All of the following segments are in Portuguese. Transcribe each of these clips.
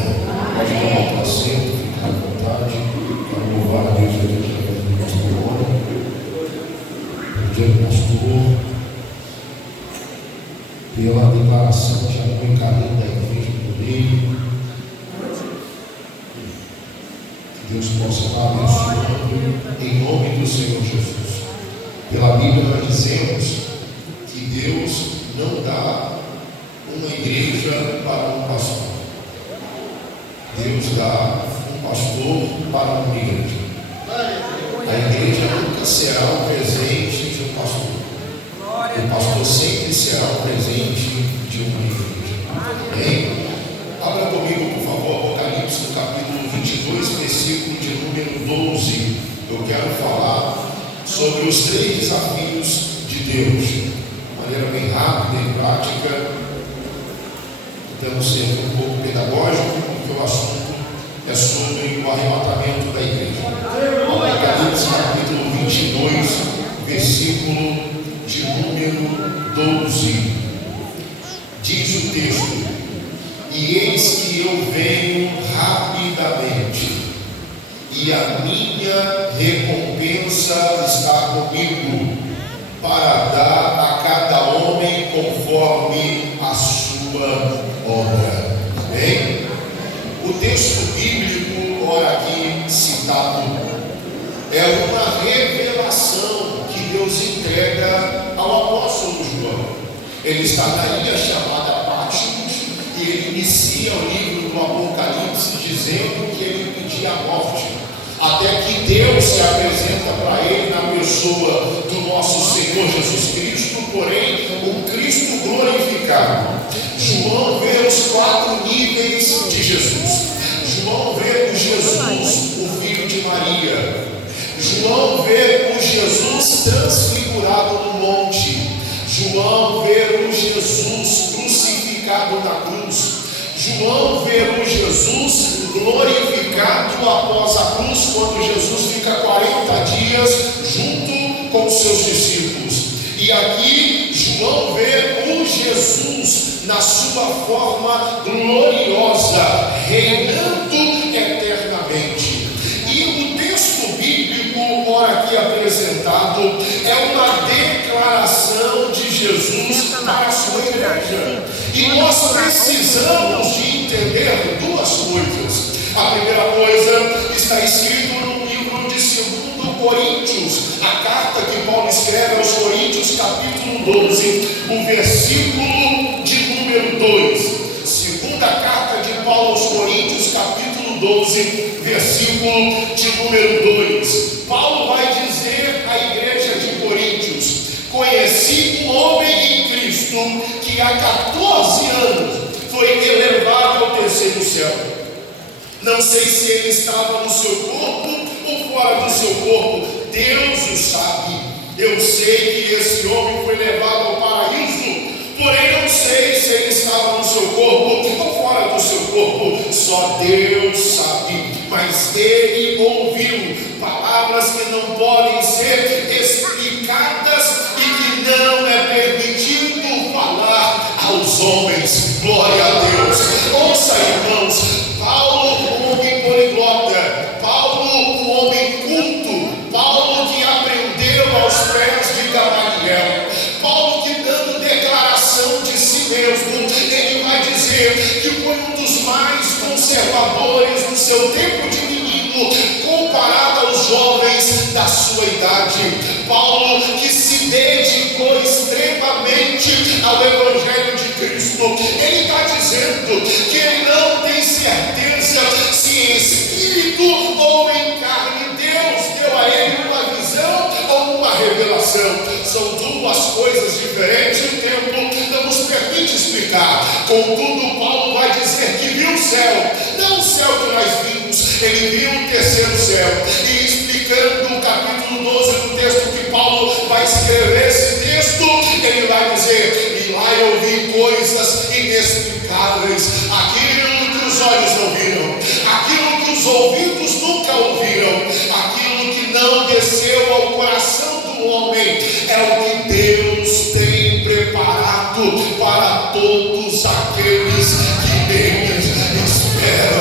Pode tomar o assento, ficar à vontade, para louvar a Deus através do pastor Rony, do pastor, pela declaração de amor e carinho da igreja do meio. Que Deus possa estar abençoando em nome do Senhor Jesus. Pela Bíblia nós dizemos que Deus não dá uma igreja para um pastor. Deus dá um pastor para uma igreja. A igreja nunca será o presente de um pastor. O pastor sempre será o presente de uma igreja. Amém? Abra comigo, por favor, Apocalipse, no capítulo 22, versículo de número 12. Eu quero falar sobre os 3 desafios de Deus, de maneira bem rápida e prática, tentando ser um pouco pedagógico, porque o assunto é sobre o arrebatamento da igreja. Apocalipse capítulo 22, versículo de número 12. Diz o texto: e eis que eu venho rapidamente, e a minha recompensa está comigo, para dar a cada homem conforme a sua obra. Amém? O texto bíblico, ora aqui citado, é uma revelação que Deus entrega ao apóstolo João. Ele está na ilha chamada Patmos e ele inicia o livro do Apocalipse dizendo que ele pedia a morte, até que Deus se apresenta para ele na pessoa do nosso Senhor Jesus Cristo, porém um Cristo glorificado. João vê os 4 níveis de Jesus. João vê o Jesus, o filho de Maria. João vê o Jesus transfigurado no monte. João vê o Jesus crucificado na cruz. João vê o Jesus glorificado após a cruz, quando Jesus fica 40 dias junto com seus discípulos. E aqui João vê o Jesus na sua forma gloriosa, reinando eternamente. E o texto bíblico, ora aqui apresentado, é uma declaração de Jesus para a sua igreja. E nós precisamos de entender 2 coisas. A primeira coisa está escrito no livro de 2 Coríntios, a carta que Paulo escreve aos Coríntios, capítulo 12, o versículo de número 2. Segunda carta de Paulo aos Coríntios, capítulo 12, versículo de número 2. Paulo vai dizer à igreja de Coríntios: conheci um homem em Cristo que há 14 anos foi elevado ao 3º céu. Não sei se ele estava no seu corpo ou fora do seu corpo, Deus o sabe. Eu sei que esse homem foi levado ao paraíso, porém não sei se ele estava no seu corpo ou fora do seu corpo, só Deus sabe. Mas ele ouviu palavras que não podem ser explicadas e que não é permitido falar aos homens. Glória a Deus. Ouça, irmãos, Paulo, um homem poliglota, Paulo, um homem culto, Paulo que aprendeu aos pés de Gamaliel, Paulo que, dando declaração de si mesmo, ele vai dizer que foi um dos mais conservadores do seu tempo de menino, comparado aos jovens da sua idade. Paulo que se dedicou extremamente ao Evangelho de Cristo. Ele está dizendo que ele não tem certeza se em espírito ou em carne Deus deu a ele uma visão ou uma revelação. São 2 coisas diferentes, o tempo não nos permite explicar. Contudo, Paulo vai dizer que viu o céu, não o céu que nós vimos, ele viu o 3º céu. E explicando o capítulo 12 do texto que Paulo vai escrever esse texto, ele vai dizer: e lá eu vi coisas inexplicáveis, aquilo que os olhos não viram, aquilo que os ouvidos nunca ouviram, aquilo que não desceu ao coração do homem, é o que Deus tem preparado para todos aqueles que nele esperam.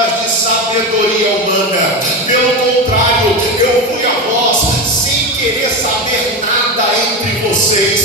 palavras de sabedoria humana. Pelo contrário, eu fui a vós sem querer saber nada entre vocês,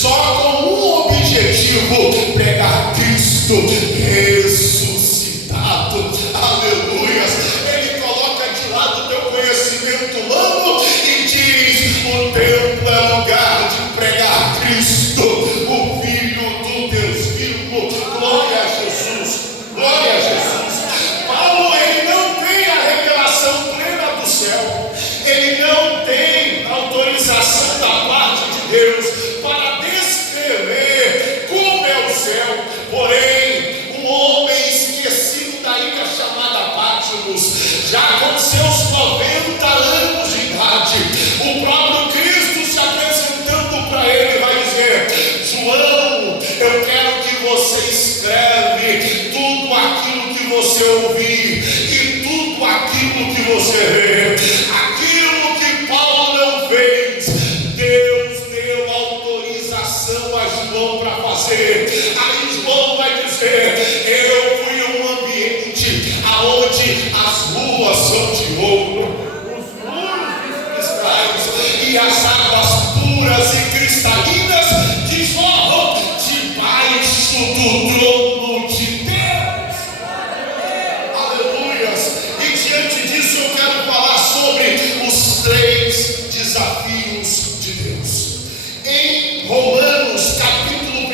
só com um objetivo: pregar Cristo ressuscitado. Aleluias. Ele coloca de lado o teu conhecimento humano e diz: o templo é lugar de pregar Cristo, o Filho do Deus vivo. Glória a Jesus, glória a Jesus. Paulo, ele não tem a revelação plena do céu, ele não tem autorização da parte de Deus para descrever como é o céu. Porém, um homem esquecido da ilha chamada Patmos, já com seus 90 anos de idade, o próprio Cristo se apresentando para ele vai dizer: João, eu quero que você escreve tudo aquilo que você ouvir e tudo aquilo que você vê. Aquilo que Paulo não fez, Deus deu autorização a João para fazer. Aí João vai dizer: eu fui a um ambiente aonde as ruas são de ouro, os muros de cristais e as águas puras e cristalinas que jorram debaixo do trono de Deus. Aleluias. E diante disso eu quero falar sobre os 3 desafios de Deus. Em Romanos capítulo 1,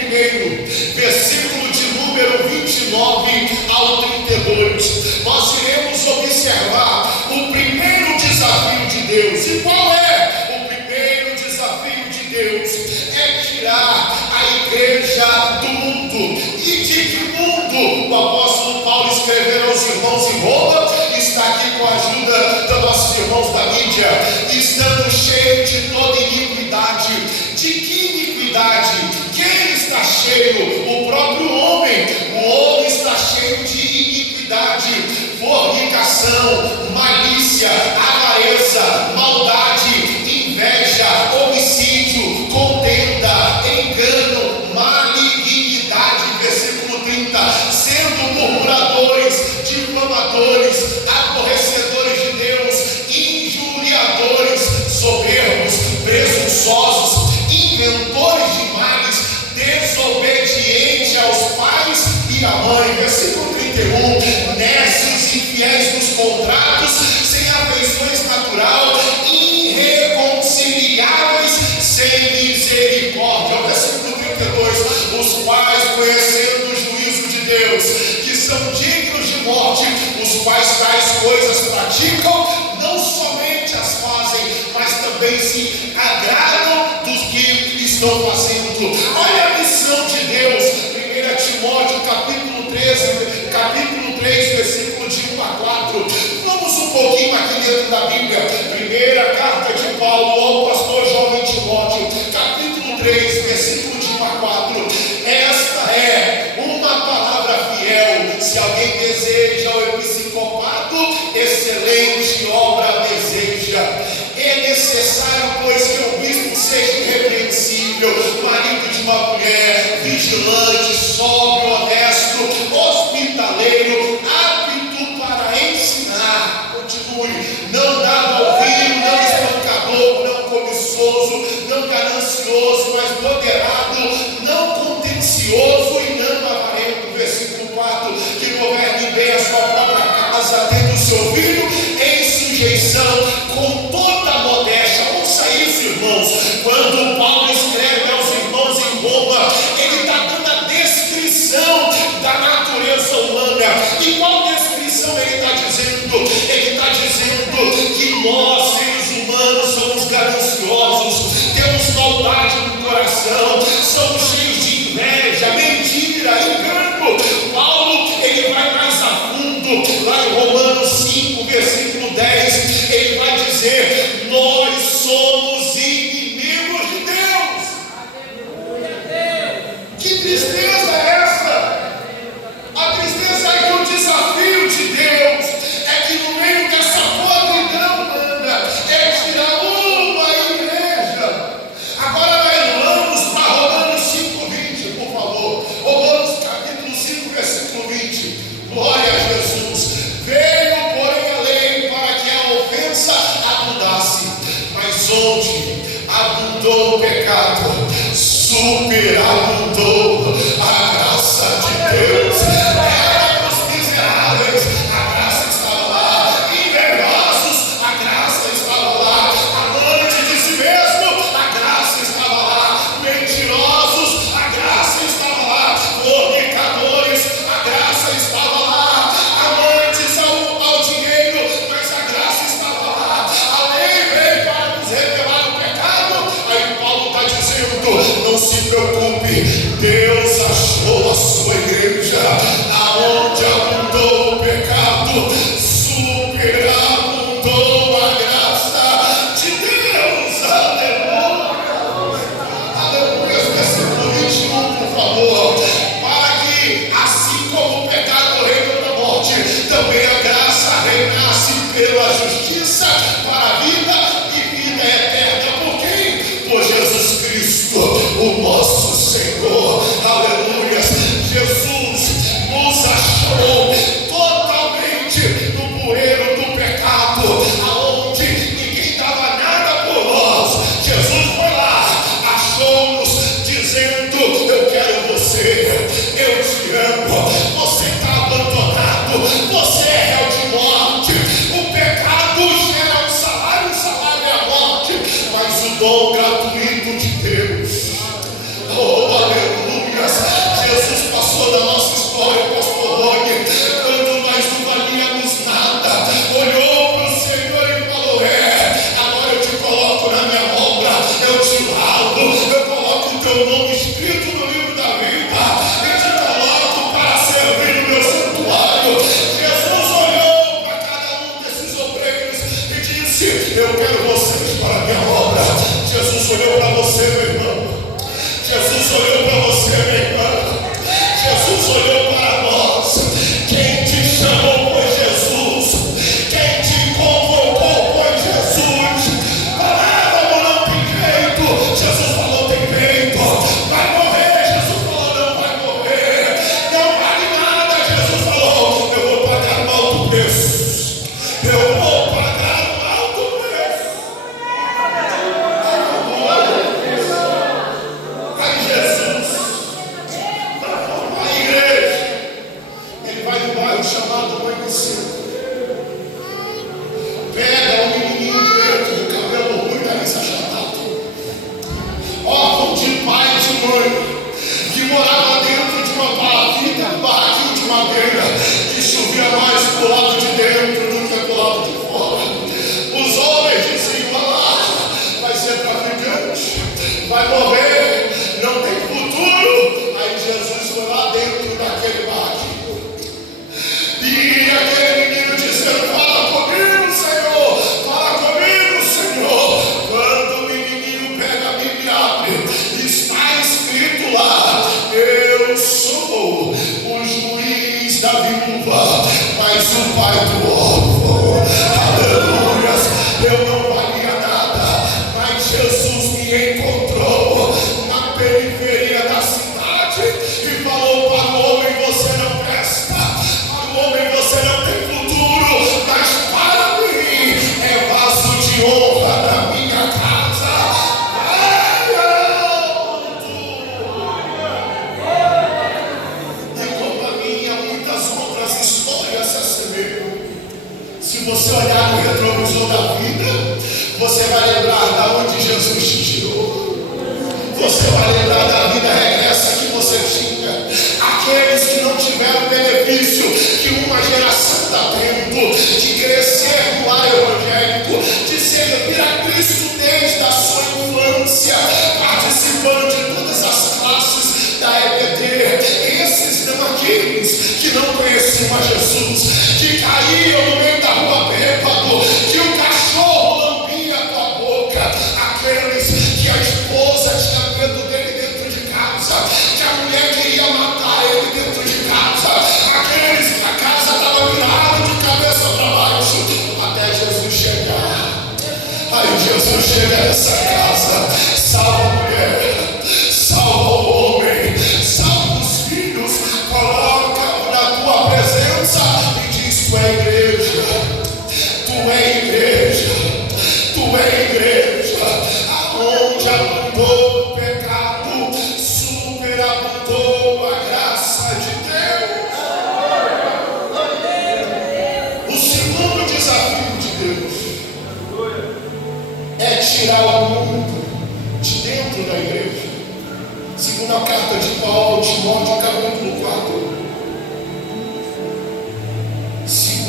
versículo de número 29 ao 32, nós iremos observar o primeiro desafio de Deus. E qual é o primeiro desafio de Deus? É tirar a igreja do mundo. E de que mundo? O apóstolo Paulo escreveu aos irmãos em Roma, está aqui com a ajuda dos nossos irmãos da mídia: estando cheio de toda iniquidade. De que iniquidade? Quem está cheio? O próprio homem. O homem está cheio de iniquidade, fornicação, malícia, avareza, maldade, inveja, homicídio, contenda, engano, malignidade. Versículo 30: sendo murmuradores, difamadores, aborrecedores de Deus, injuriadores, soberbos, presunçosos, inventores de males, desobedientes aos pais e à mãe. Versículo 31: nesses infiéis nos contratos, sem afeições natural, irreconciliáveis, sem misericórdia. Versículo 32: os quais, conhecendo o juízo de Deus, que são dignos de morte, os quais tais coisas praticam, não somente as fazem, mas também se agradam dos que estão fazendo. Olha a missão de Deus. 1 Timóteo capítulo 3, versículo de 1 a 4. Vamos um pouquinho aqui dentro da Bíblia. Primeira carta de Paulo ao pastor jovem Timóteo, capítulo 3, versículo de 1 a 4. Esta é uma palavra fiel. Se alguém deseja o episcopado, excelente obra deseja. É necessário, pois, que o bispo seja irrepreensível, marido de uma mulher, vigilante, sóbrio, honesto, hospitaleiro, apto para ensinar. Continue: não dado ao vinho, não espancador, não cobiçoso, não ganancioso, mas moderado, não contencioso e não avarento. Versículo 4: que governe bem a sua própria casa, tendo o seu filho em sujeição, com toda modéstia. Ouça isso, irmãos. Quando Paulo escreve aos irmãos em Roma, ele está dando a descrição da natureza humana. E qual descrição ele está dizendo? Ele está dizendo que nós, seres humanos, somos gananciosos, temos maldade no coração, somos cheios de inveja, mentira, engano. Paulo, ele vai mais a fundo. Lá em Romanos 5, versículo 10, ele vai dizer: nós somos inimigos de superabundou o pecado, superabundou a graça de Deus. Éramos miseráveis, a graça estava lá. Envergonhosos, a graça estava lá. Amantes de si mesmo, a graça estava lá. Mentirosos, a graça estava lá. Fornicadores, a graça estava lá. Amantes ao dinheiro, mas a graça estava lá. A lei veio para nos revelar o pecado. Aí Paulo está dizendo: não se preocupe, Deus achou a sua igreja. Aonde abundou o pecado, superabundou a graça de Deus. Aleluia. Aleluia. Versículo 21, por favor. Para que, assim como o pecado reina da morte, também a graça reinasse pela justiça para a vida e vida eterna. Por quem? Por Jesus Cristo, o nosso Senhor. Aleluia. Jesus nos achou totalmente no bueiro do pecado, aonde ninguém dava nada por nós. Jesus foi lá, achou-nos, dizendo: eu quero você, eu te amo. Você está abandonado, você é réu de morte. O pecado gera um salário, o salário é a morte, mas o dom gratuito de Deus. Oh, aleluia. Jesus passou da nossa história, pastor Rony, quando nós não valíamos nada, olhou para o Senhor e falou: agora eu te coloco na minha obra, eu te lavo, eu coloco o teu nome escrito no livro da vida e te coloco para servir no meu santuário. Jesus olhou para cada um desses obreiros e disse: eu quero vocês para a minha obra. Jesus olhou para você, meu irmão. Jesus olhou para você, minha irmã. Jesus olhou para nós. Quem te chamou foi Jesus. Quem te convocou foi Jesus. Palavra não tem jeito. Jesus falou: tem jeito. Vai morrer. Jesus falou: não vai morrer. Não vale nada. Jesus falou: eu vou pagar um alto preço. Eu vou pagar um alto preço. Aí Jesus, para formar a igreja, ele vai no bairro chamado Mãe do Céu. Pega o menininho preto do cabelo ruim da Lisa Chatato, órfão de pai e de mãe, que morava dentro de uma barraquinha de madeira, que chovia mais pro lado de dentro do que pro lado de fora. Os homens diziam: lá, vai ser traficante, vai morrer, não tem futuro. Aí Jesus foi lá dentro daquele barraquinho, e aquele menino dizendo: fala comigo, Senhor, fala comigo, Senhor. Quando o menininho pega a Bíblia e abre, está escrito lá: eu sou o juiz da viúva, mas o pai do órfão. Aleluia. Eu não valia nada, mas Jesus me encontrou na periferia da cidade e falou para o homem: você não presta, para o homem você não tem futuro, mas para mim é vaso de honra na minha casa. E como a minha, muitas outras histórias se assemelham. Se você olhar no retrovisor da vida, você vai lembrar de onde Jesus te tirou. Você vai lembrar da vida regressa que você tinha. Aqueles que não tiveram o benefício que uma geração está tendo, de crescer no ar evangélico, de servir a Cristo desde a sua infância, participando de todas as classes da EBD. Esses não aqueles que não conheciam a Jesus, que caíam no meio da rua bêbado, que o cachorro lambia com a boca, aqueles que a esposa tinha medo dele dentro de casa, que a mulher queria matar ele dentro de casa, aqueles que a casa estava virada de cabeça para baixo, até Jesus chegar. Aí Jesus chega nessa casa, salva a mulher, salva o homem, salva os filhos, coloca na tua presença e diz: tu é igreja, tu é igreja, tu é igreja, aonde a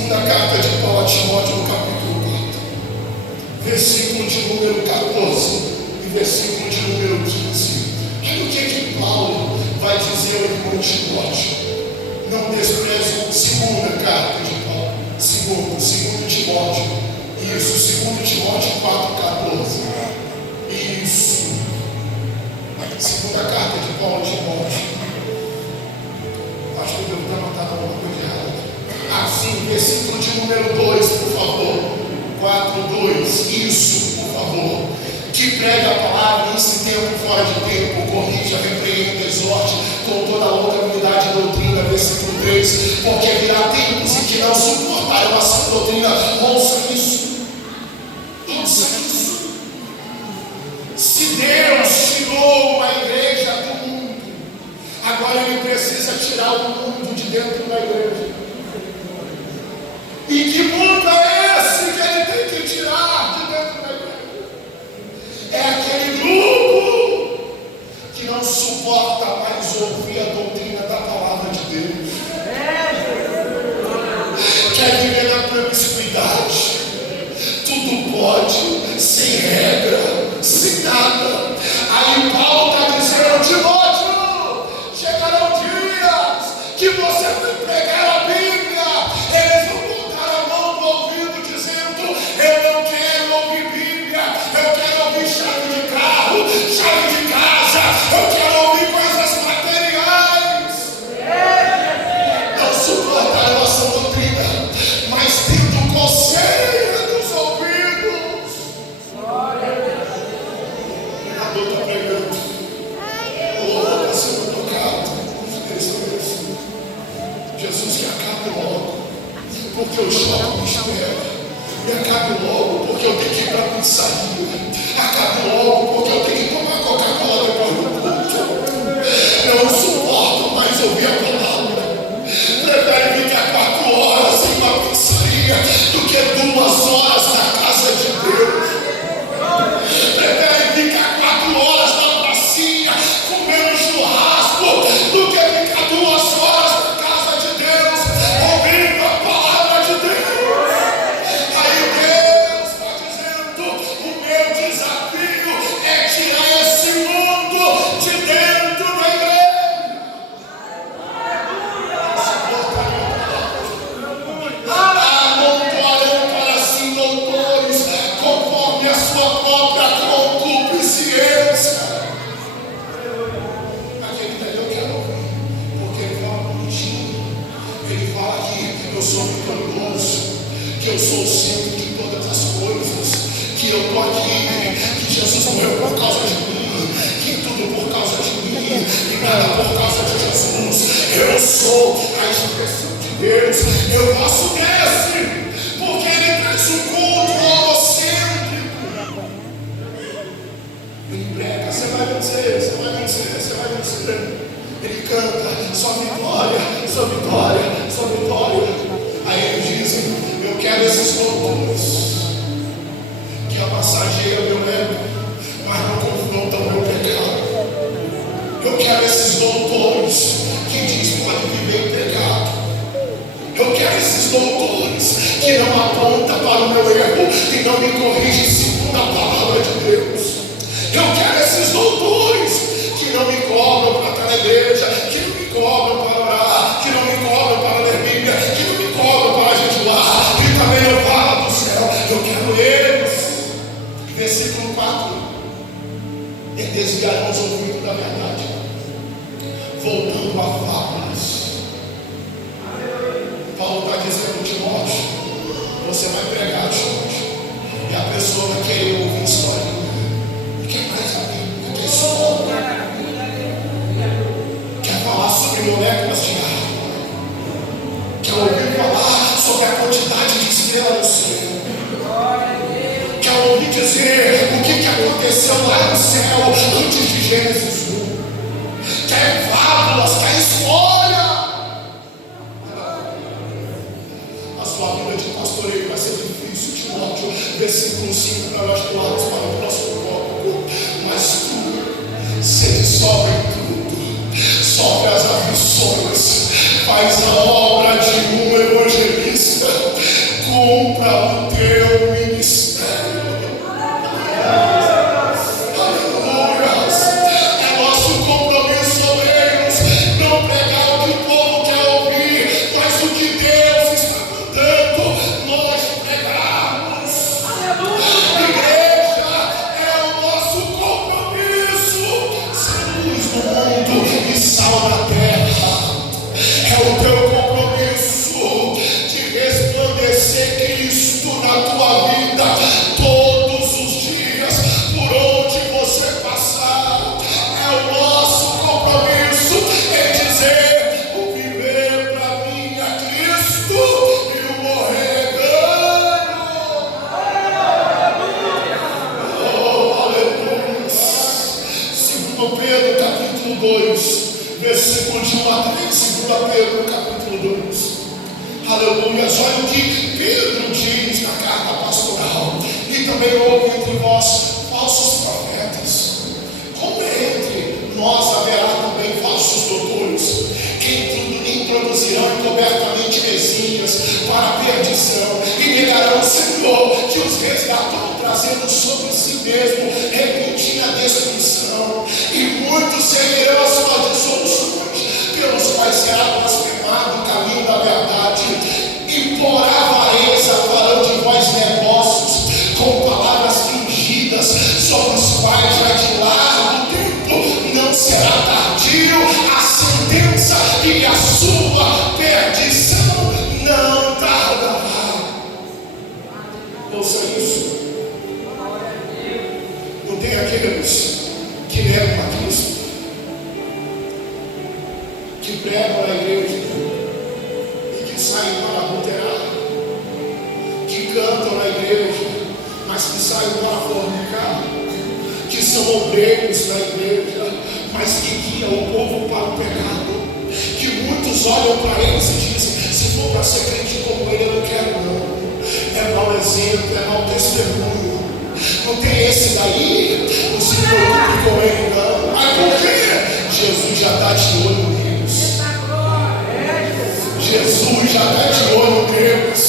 Segunda carta de Paulo a Timóteo, no capítulo 4, versículo de número 14 e versículo de número 15. Olha o que Paulo vai dizer ao irmão Timóteo. Não despreze. Segunda carta de Paulo, segundo Timóteo. Isso, segundo Timóteo 4,14. Isso. Segunda carta de Paulo a Timóteo. Acho que eu devo estar matando alguma coisa errada. Assim, versículo de número 2, por favor. 4:2. Isso, por favor. Que pregue a palavra nesse tempo, fora de tempo, corrija, repreenda, exorte com toda a longanimidade e doutrina. Versículo 3. Porque virá tempos em que não suportarão a sã doutrina. Ouça isso. Ouça isso. Se Deus tirou a igreja do mundo, agora Ele precisa tirar o mundo de dentro da igreja. E que mundo é esse que Ele tem que tirar de dentro da igreja? É aquele grupo que não suporta mais ouvir a doutrina da palavra de Deus. Quer viver na promiscuidade, tudo pode, sem regra, sem nada. Aí Paulo está dizendo: Timóteo, chegarão dias que você vai pregar a Bíblia, eles vão botar a mão no ouvido dizendo: eu não quero ouvir Bíblia, eu quero ouvir chave de carro, chave de casa, eu quero ouvir coisas materiais. Não suportarão a sua doutrina, mas tendo coceira nos ouvidos. A dor está pregando, o louvor está sendo tocado. Jesus, que acabe logo, porque o shopping me espera. E acabe logo, porque eu tenho que ir para a pizzaria. Acabe logo, porque eu tenho que tomar Coca-Cola depois do culto. Eu não suporto mais ouvir a palavra. Prefere ficar 4 horas em uma pizzaria do que 2 horas na casa de Deus. Prefere ficar 4 horas na pracinha comendo churrasco do que ficar 2 horas na casa de Deus ouvindo a palavra de Deus. Aí Deus está dizendo: o meu desafio é tirar esse mundo de dentro da igreja. Amontoarão para si doutores conforme a sua própria concupiscência. Aquele daí eu quero ouvir, porque ele fala bonitinho. Ele fala que eu sou vitorioso, que eu sou o centro de todas as coisas, que eu estou aqui, que Jesus morreu por causa de mim, que tudo por causa de mim, e nada por causa de Jesus. Eu sou a expressão de Deus. Eu gosto desse, porque ele traz um culto holocêntrico. Ele prega: você vai vencer, você vai vencer, você vai vencer. Ele canta: só vitória, só vitória, só vitória. Aí ele diz: eu quero esses doutores que amassageia meu ego, mas não confrontam meu pecado. Eu quero esses doutores que diz pode viver em pecado. Eu quero esses doutores que não apontam para o meu erro e não me corrigem segundo a palavra de Deus. Eu quero esses doutores que não me cobram para estar na igreja, que não me cobram para orar, que não me cobram para ler Bíblia, que não me cobram para jejuar e também louvar do céu. Eu quero eles. Versículo 4: e desviarão os ouvidos da verdade, voltando a fábulas. Paulo está dizendo: Timóteo, você vai pregar, Timóteo, e a pessoa vai querer ouvir historinha. Quer mais a Bíblia, quer história, quer falar sobre moléculas de ar, quer ouvir falar sobre a quantidade de estrelas no céu, quer ouvir dizer o que aconteceu lá no céu antes de Gênesis 1, quer fábulas, quer história. A sua vida de pastoreio vai ser difícil, Timóteo. Versículo 5, para nós pularmos para o próximo tópico. Mas tu, sede sobre tudo, sofre as aflições, faz a obra de um evangelista, negarão o Senhor, que os resgatou, trazendo sobre si mesmo repentina destruição. E muitos seguirão as suas dissoluções, pelos quais será blasfemado o caminho da verdade. E por avareza farão de vós negócios, com palavras fingidas, sobre os quais já de largo tempo não será tardio a sentença, e a sua perdição não tardará. Ouça isso. Não tem aqueles que negam a Cristo, que pregam na igreja e que saem para adulterar, que cantam na igreja, mas que saem para fornicar, que são obreiros na igreja, mas que guiam o povo para o pecado, que muitos olham para eles e dizem: se for para ser crente como ele, eu não quero não. É mau exemplo, é mau testemunho. Não tem esse daí, não se preocupe com ele não. Mas por quê? Jesus já está de olho neles. Jesus já está de olho neles.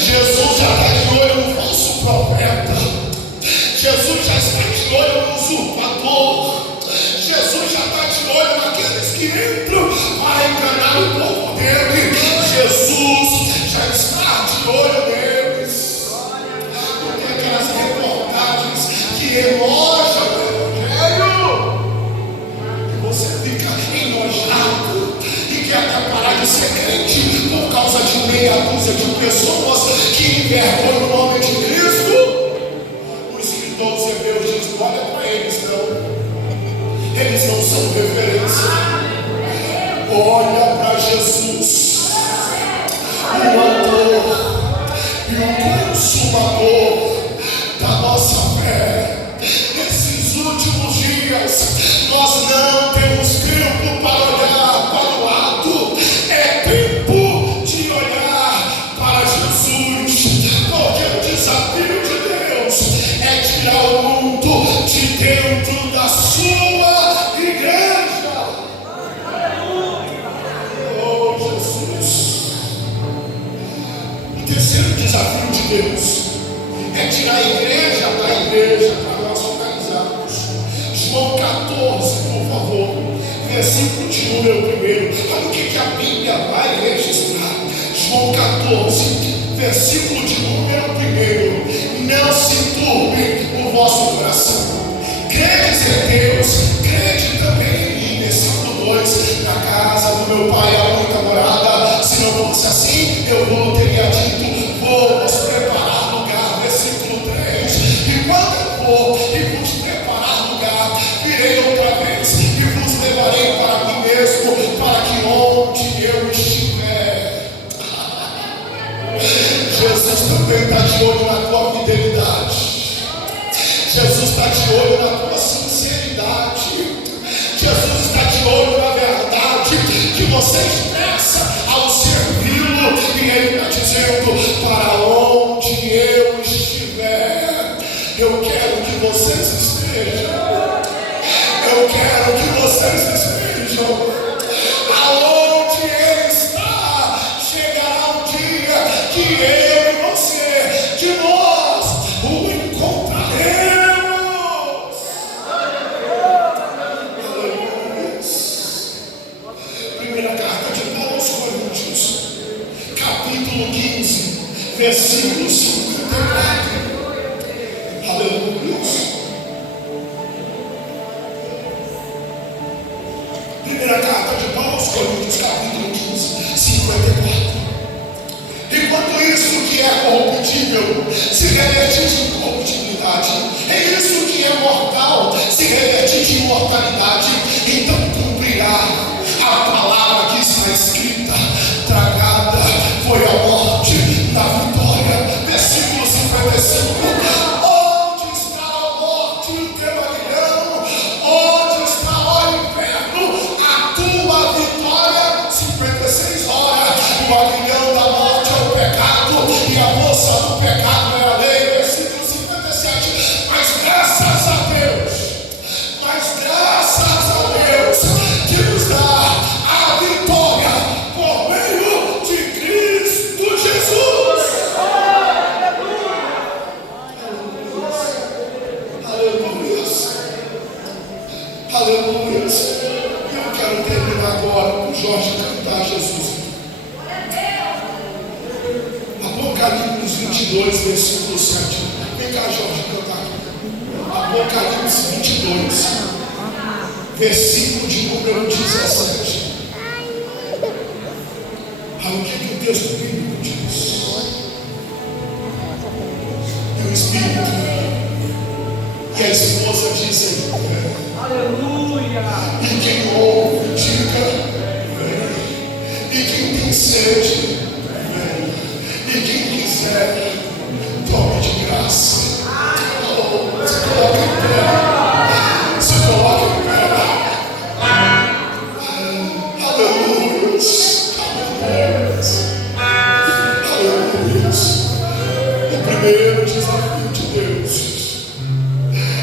Jesus já está de olho no falso profeta. Jesus já está de olho no usurpador. Jesus já está de olho naqueles que entram para enganar o povo dele. Jesus já está de olho neles. Não tem aquelas reportagens que enojam o evangelho, e você fica enojado e quer até parar de ser crente por causa de meia dúzia de pessoas que envergonham o nome de Cristo. O escritor dos Hebreus diz: olha para eles não, eles não são referência. Olha para Jesus, o autor e o consumador da nossa fé. Nesses últimos dias nós não temos tempo para olhar para o lado, é tempo de olhar para Jesus, porque o desafio de Deus é tirar o mundo de dentro da sua igreja. Oh Jesus! O terceiro desafio de Deus é tirar a igreja da igreja, para nós finalizarmos. João 14, por favor, versículo de número 1. Olha o que a Bíblia vai registrar. João 14, versículo de número 1. Não se turbe o vosso coração. Credes em Deus, crede também em mim. Versículo 2. Na casa do meu pai há muita morada. Se não fosse assim, eu vou teria dito: vou vos preparar lugar. Versículo 3. E quando eu for e vos preparar lugar, virei outra vez e vos levarei para mim mesmo, para que onde eu estiver. Jesus também está de olho na tua fidelidade. Jesus está de olho na tua sinceridade. Jesus está de olho na verdade que você expressa ao servi-lo. E Ele está dizendo: para onde eu estiver, eu quero que vocês estejam. Eu quero que vocês estejam. Aonde Ele está, chegará um dia que eu e você, que nós o encontraremos. Aleluia. Primeira carta de Paulo aos Coríntios, capítulo 15, versículo 54. Aleluia. Primeira carta de Paulo aos Coríntios, capítulo 15, 54. Enquanto isso que é corruptível se reveste de incorruptibilidade, é isso que é mortal se reveste de imortalidade, então cumprirá a palavra que está escrita: tragada foi a morte da vitória. Versículo 55. Onde está a morte, o teu aguilhão? Onde está, ó inferno, a tua vitória? 56 horas. O aguilhão da morte é o pecado, e a força do pecado é a lei. Versículo 57. Mas graças a Deus, Apocalipse 22, versículo 7. Vem cá, Jorge, cantar aqui. Apocalipse 22, versículo de número 17. O que o texto bíblico diz? E o Espírito e a esposa dizem: aleluia! E quem ouve, diga: vem. E quem tem sede, vem. E quem quiser, tome de graça. Se coloque em pé. Se coloque em pé. Aleluia. Aleluia. O primeiro desafio de Deus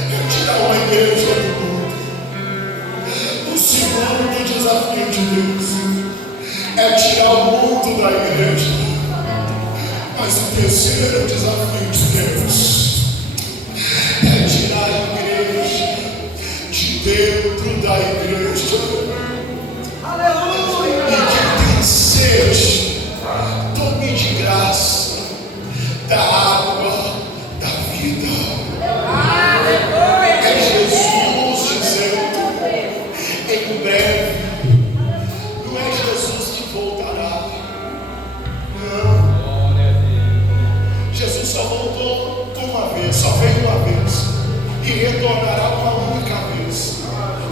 é tirar uma igreja do mundo. O segundo desafio de Deus é tirar o mundo da igreja. Mas o terceiro desafio de Deus é tirar a igreja de dentro da igreja. Aleluia! E que tem sede, tome de graça da água da vida. Aleluia! É Jesus dizendo: em breve. Não é Jesus que voltará. Não. Jesus só voltou uma vez, só veio uma vez e retornará uma única vez.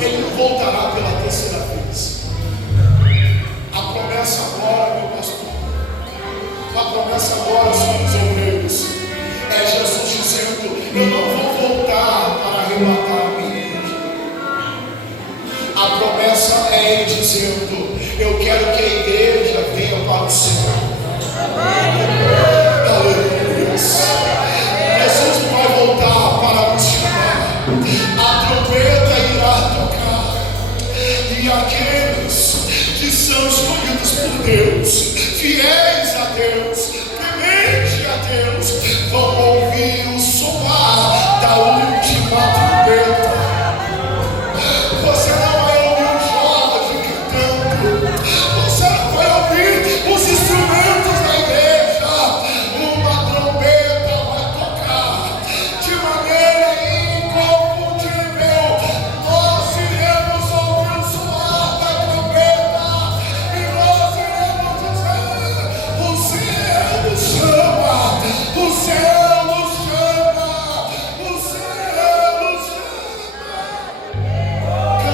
Ele não voltará pela terceira vez. A promessa agora, meu pastor, a promessa agora, senhores obreiros, é Jesus dizendo: eu não vou voltar para arrebatar a minha igreja. A promessa é Ele dizendo: eu quero que a